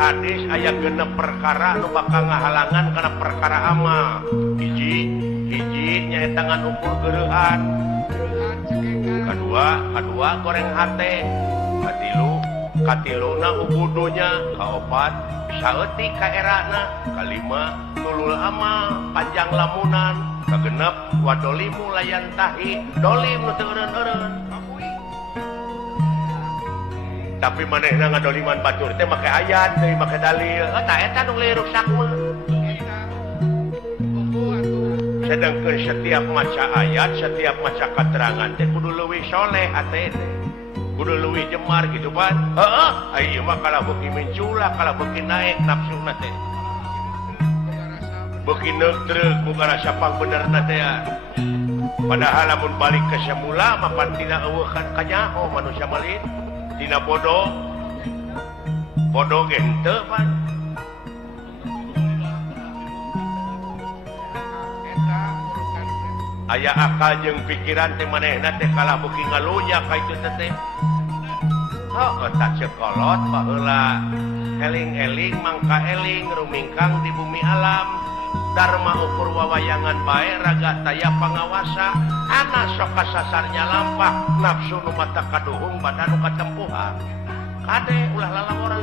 hadis aya genep perkara nu bakal ngahalangan karena perkara amal. Hiji nyaeta ngukur geurehan. Kedua goreng hate. Katiluna ubudunya. Kaopat saeutik ka erana. Kalima tulul amal panjang lamunan. Kagenep wadolimu layan tahi. Dolim nu teu eureun-eureun. Tapi manehna ngadoliman batur teh make ayat deui make dalil. Tah eta nu leureuk sakma. Sedangkeun setiap maca ayat, setiap maca keterangan teh kudu leuwih soleh hate teh. Kudu leuwih jemar gitu pan. Heeh, ieu mah kalau beuki mencula, kalau beuki naik nafsuna teh. Beuki neutreuk boga rasa pangbenerna teh. Padahal lamun balik ke semula mah pan tina eueuh ka nyaho manusia malin. Tina bodoh ge henteu pan. Aya akal jeung pikiran teh manehna teh kalah beuki ngaluya ka itu teh. Tak cekolot baheula eling-eling mangka eling rumingkang di bumi alam. Dharma ukur wawayangan bae raga taya pangawasa. Anak sok kasasarnya lampah nafsu nu mata kaduhung badan nu katempuhan. Kade ulah lalamoran.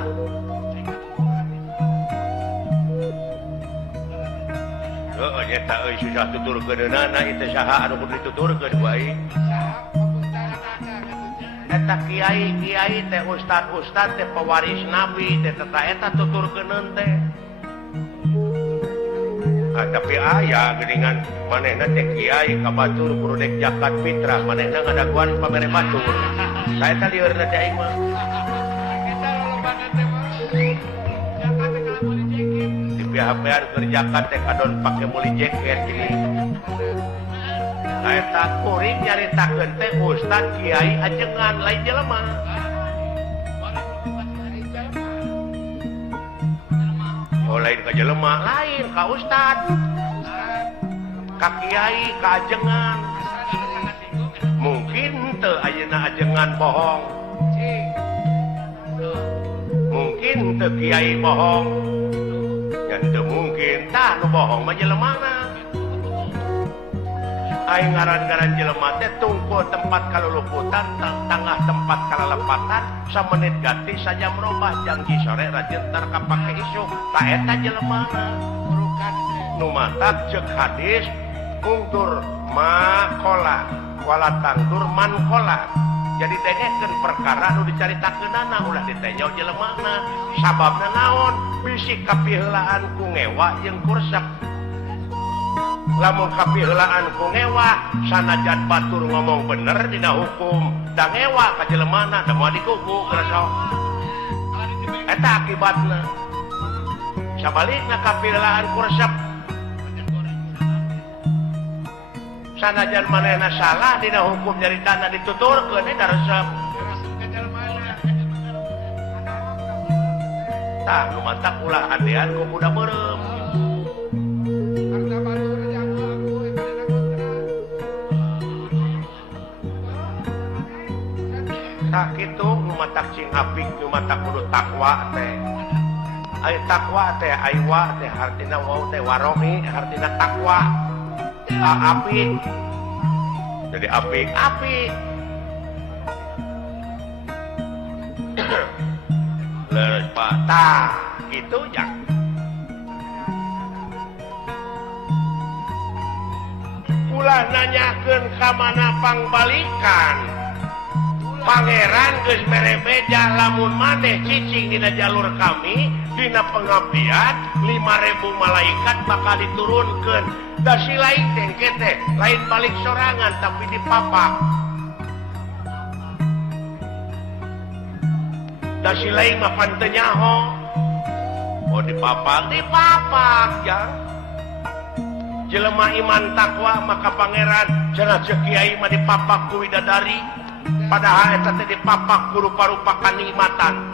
Heuh eta euy susah tuturkeunana itu saha anu kudu dituturkeun bae. Eta kiai teh ustad teh pewaris nabi teh eta tuturkeuneun teh. Tapi aya geuningan manehna teh kiai ka batur kudu dek zakat fitrah manehna ngadaguan pamere batur. Saeta lieureurna teh aing mah. Kita lolobana teh mah zakat teh kalau meuli jeket. Di pihak-pihak keur zakat teh kadon pake meuli jeket gini. Saeta kuring nyaritakeun teh ustad kiai ajengan lain jelema. Oh lain ka jelema, lain ka ustad, ka kiai, ka ajengan. Mungkin teu ayeuna ajengan bohong, mungkin teu kiai bohong, yang teu mungkin tah nu bohong mah jelemana. Aing ngaran-ngaran jelema teh tungkul tempat kaluluputan, tengah tempat kalalepatan, samenit ganti saja merubah janji sore rajin tar kapake isu. Ta eta jelemana. Nu matak ceuk hadis ungtur makola wala tangtur mankola. Jadi dengekeun perkara nu dicaritakeunana ulah ditenyo jelemana. Sababna naon? Bisi kapiheulaan ku ngewa jeung kursep. Lamun kapiheulaan ku ngewa sanajan batur ngomong bener dina hukum da ngewa ka jelemana da moal dikuku geura eta akibatna. Sabalikna kapiheulaan ku resep sanajan manehna salah dina hukum nyaritana dituturkeun da resep. Tah nu mantak ulah adean ku budak beureum. Tak kitu nu matak cing apik nu matak kudu takwa teh. Ai takwa teh aiwa teh artina wau teh warohi artina takwa. Apik. Jadi apik. Leres patah gitu ya. Ulah nanyakeun ka mana pangbalikan. Pangeran geus mere beja lamun maneh cicing dina jalur kami dina pengabdian 5.000 malaikat bakal diturunkeun. Da si lain teh lain balik sorangan tapi dipapak. Da si lain mah pan teu nyaho. Oh dipapak ya. Jelema iman takwa maka pangeran cenah ceuk kiai mah dipapak ku widadari. Padahal eta teh dipapak ku rupa-rupa kanikmatan.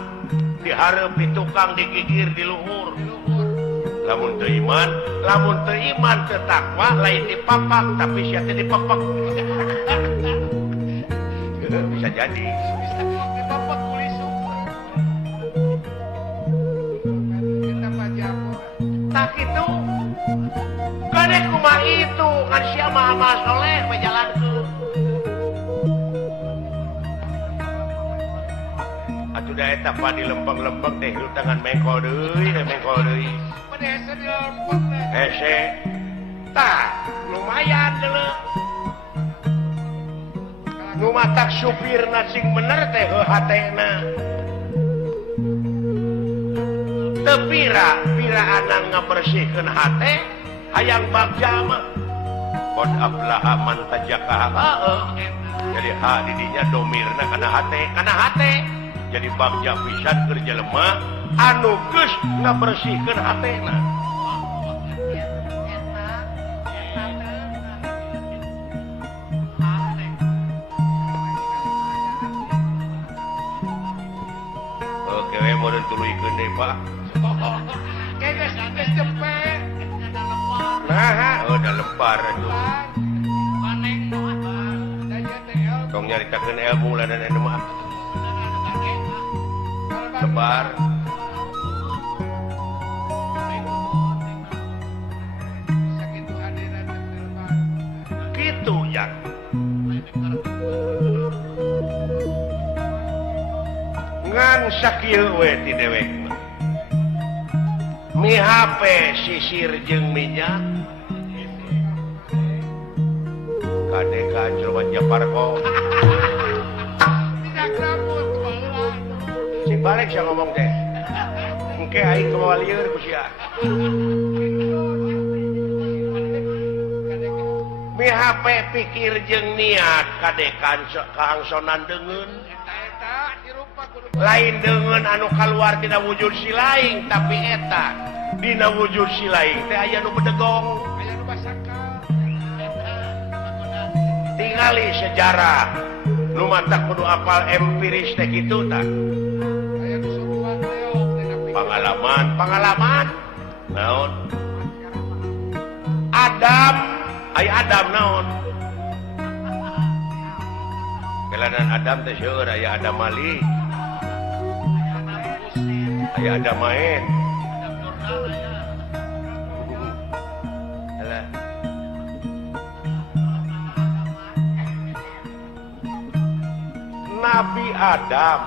Dihareup di tukang digigir di luhur. Lamun teu iman teu takwa lain dipapak tapi sia teh dipapak. Bisa jadi. Dipapak ku lisu. gitu kadek kumaha itu kan sia mah amal soleh we jalankeun atuh da eta pa di lempeng-lempeng teh hirup tangan mengkol deui pada hese di lempeng teh hese tah lumayan deuleu nu matak supirna sing bener teh hatena teu piraan ngabersihkeun hate hayang bagja mah qad aflaha man tajakaha jadi ha di dinya domirna kana hate jadi bagja pisan keur jelema anu geus ngabersihkeun hatena oke we modern tuluikeun deui Pak geus cepet nah udah lepar atuh maneng tong nyaritakeun ilmu lah dan anu mah lebar gitu ya ngan sakieu we ti dewek mah mi HP sisir jeung minyak kadeka Jerman Japarko tidak rambut sing balik sia ngomong teh engke aing kumaha lieur ku sia mi HP pikir jeung niat kadekan kaangsonan deungeun eta dirupa kudu lain deungeun anu kaluar tina wujud si laing tapi eta dina wujud si laing teh aya nu bedegong aya nu basakal tingali sejarah nu matak kudu apal empiris teh kitu tah aya nu suruhan leok dina pengalaman naon Adam Adam naon kelanan Adam teh seueur aya Adam Ali aya Adam main alah Nabi Adam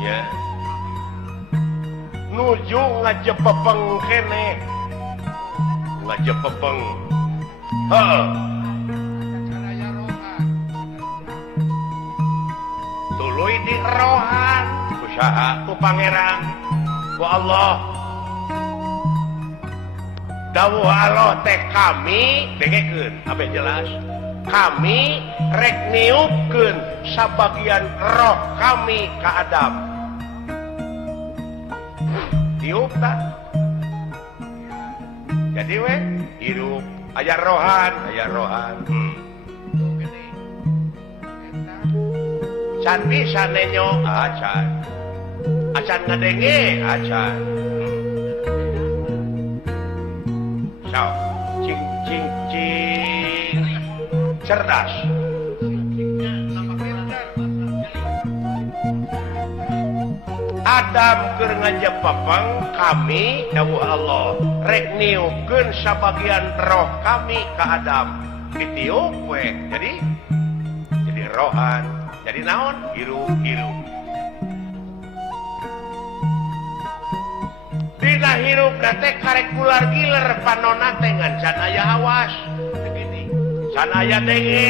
ya nuju ngajepepeng kene ngajepepeng heuh aya rohan tuluy di rohan usaha ku pangeran ku Allah dawuh Allah teh kami dengekeun abe jelas kami rek niupkeun sabagian roh kami ka Adam tiup tak jadi we hidup aya rohan can bisa nenyo acan ngadenge acan so cing cerdas Adam keur ngajepepeng kami dawuh Allah rek niupkeun sabagian roh kami ka Adam ditiup we jadi rohan jadi naon hirup dina hirup teh karek ular giler panonna teh ngan can aya awas begini can aya denge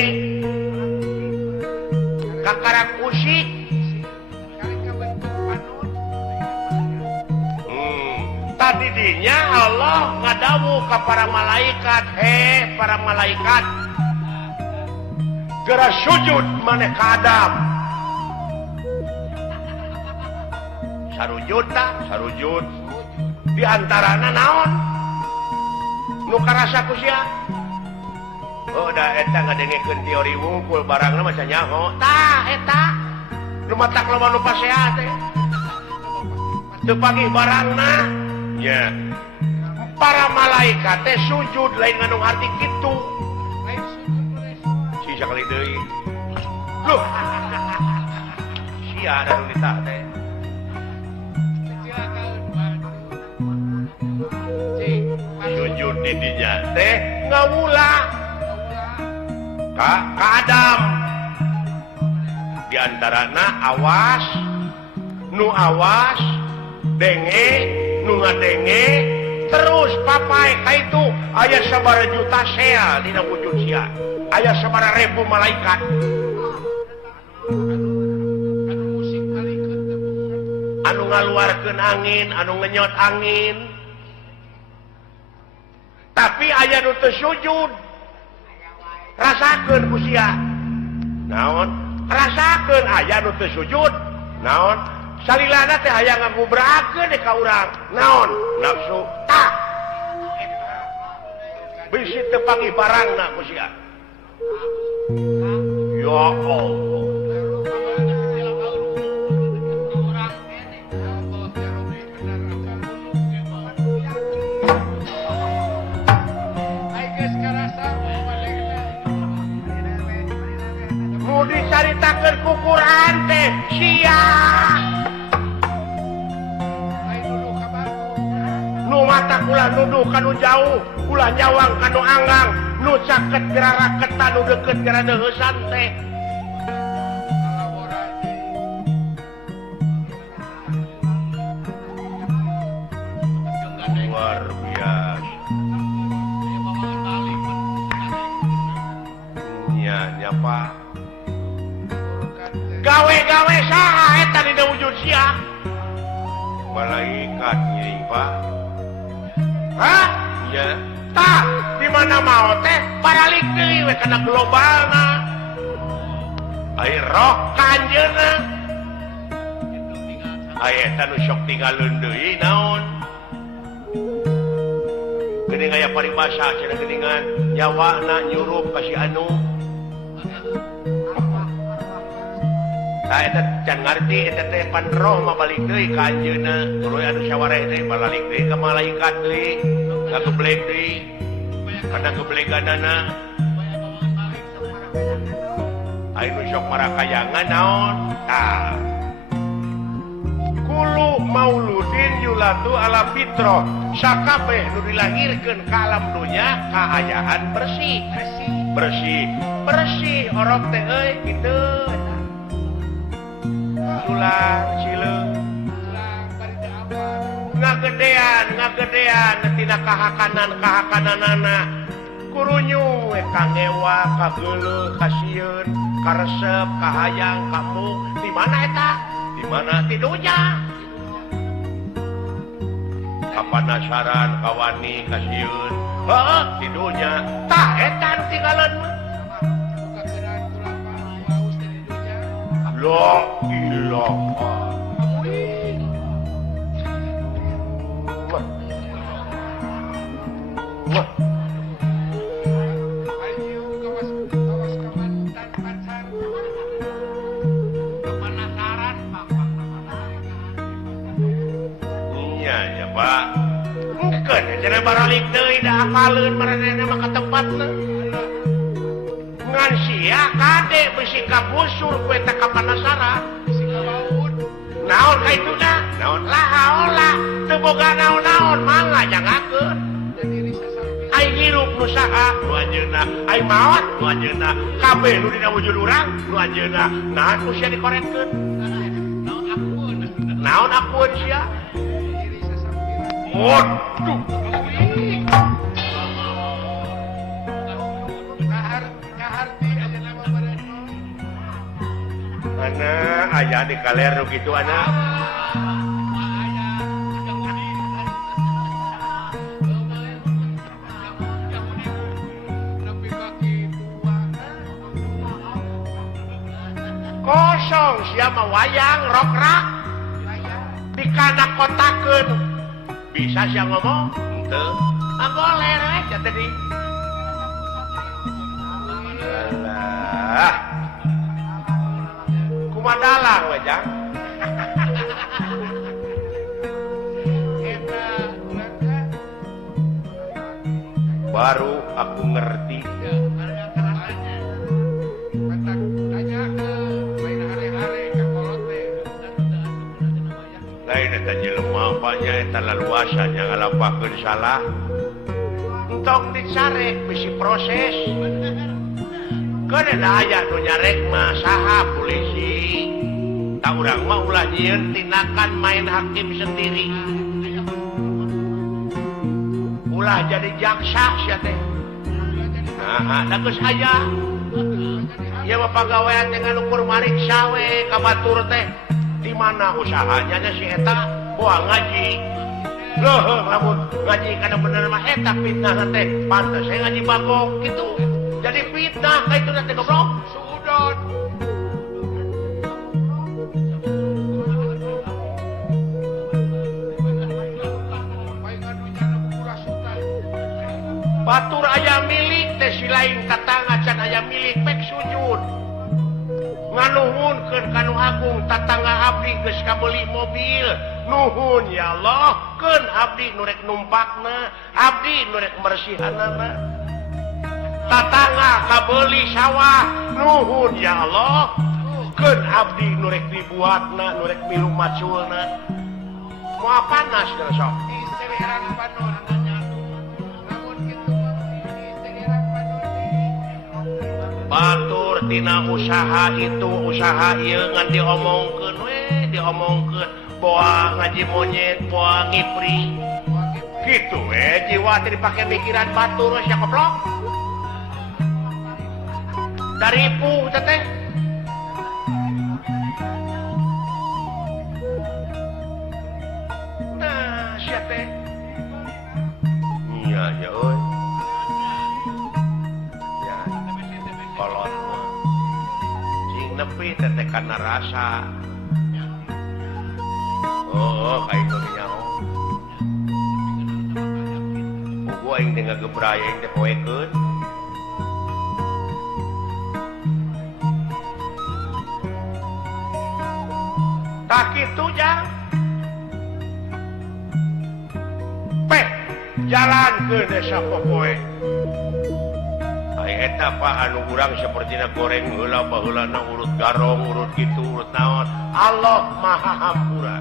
kakarak musik tadi dinya Allah ngadawu ka para malaikat para malaikat geura sujud maneh ka Adam sarujud di antarana naon nu karasa ku sia da eta ngadengekeun teori wungkul barangna mah nyaho tah eta nu matak loba nu pasea teh teu pagih barangna ya para malaikat teh sujud lain nganu arti kitu si sakali deui loh sia da nu ditah teh cing didinya teh ngawula ka Adam diantarana awas nu awas denge nu ngadenge terus papai ka itu aya sabaraha juta sea dina wujud sia aya sabaraha ribu malaikat anu ngaluarkeun angin anu ngenyot angin tapi aya nu teu sujud rasakeun ku sia naon rasakeun aya nu teu sujud naon salilana teh aya ngagubrakeun ka urang naon nafsu tah bisi teu pangibarangna ku sia ya Allah dicaritakeun ku Quran teh sia nu mata ulah nuduh kanu jauh ulah nyawang kanu anggang nu caket gerara ketan nu deukeut gerara deuheusan teh luar biasa nya Pak gawe-gawe saha eta dina wujud sia malaikat nying Pak hah nya tah di mana mau teh baralik deui we kana globalna ai roh kanjeuna ai eta nu sok tinggalkeun deui naon geuning aya paribasa cenah geuningan nyawana nyurup ka si anu eta can ngarti eta teh pan roh mah balik deui ka anjeunna tuluy anu sawareh teh balik deui ka malaikat deui ngageblek deui kana gebleganana anu sok marakayangan naon tah kulu mauludin yuladu ala fitrah sakabeh nu dilahirkeun ka alam dunya kaayaan bersih orok teh euy kitu ulang cileung ngagedean tina kahakananana kurunyu we kangewa kageuleuh kasieun karesep kahayang kamu di mana eta di mana tidunya kapanasaran kawani kasieun heuh tidunya tah eta nu tinggalin la ilaha wah ayo kawas kamantan pacar kepanasaran iya ya Pak mungkin cenah baralik deui da apaleun maranehna mah ka tempatna ngan sia kade bisi kabusur ku eta kapanasaran bisi kabaud naon ka ituna naon lah teu boga naon-naon mangga jangakeun ai hirup nu saha nu anjeunna ai maot nu anjeunna kabeh nu dina wujud urang nu anjeunna naon ku sia dikoretkeun naon akueun sia waduh ana aya di kaler nu kitu ana kosong sia mah wayang rokrak dikanak kotakeun bisa sia ngomong henteu boleh aja tadi alah kumadalang wajang baru aku ngerti lain eta jelema apanya eta laluasa nya ngalampakeun salah entong dicari bisi proses kan aya nu nyarek mah saha polisi tak urang mah ulah nyieun tindakan main hakim sendiri ulah jadi jaksa sia teh da geus aya ieu mah pagawean dengan ukur mariksa we ka batur teh di mana usahanya nya si eta boa ngaji loh lamun ngaji kana bener mah eta fitnah teh pantes saya ngaji bagong gitu jadi fitnah ka itu teh goblok Suudon. batur aya milik teh si lain tatangga can aya milik pek sujud nganuhunkeun kanu agung tatangga abdi geus kabeuli mobil nuhun ya Allah keun abdi nu rek numpakna abdi nu rek mersihanana tatangga kabeuli sawah nuhun ya Allah keun abdi nu rek dibuatna nu rek milu maculna moal panas geus sok Istri herang panon. Namun kitu istri herang panon. batur tina usaha itu usaha ieu ngan diomongkeun we diomongkeun boa ngaji monyet boa ngipri gitu we jiwa teh dipake mikiran batur sia goblok dari pu teh nah sia teh iya ya euy ya kolot mah cing nepi teh kana rasa oh kayak itu nyaho gua yang dengan gebraya yang dipoekeun tak kitu jang peh jalan ke desa popoe ai eta pak anu urang sapertina goreng heula baheulana urut garong urut kitu urut naon Allah maha hampura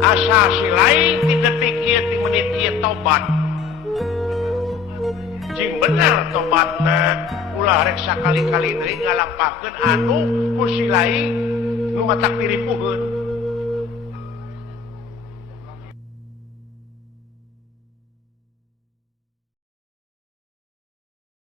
asa si lain di detik ieu di menit ieu tobat jing bener tobatna ulah rek sakali-kali deui ngalampakeun anu ku si lain nu matak piripuheun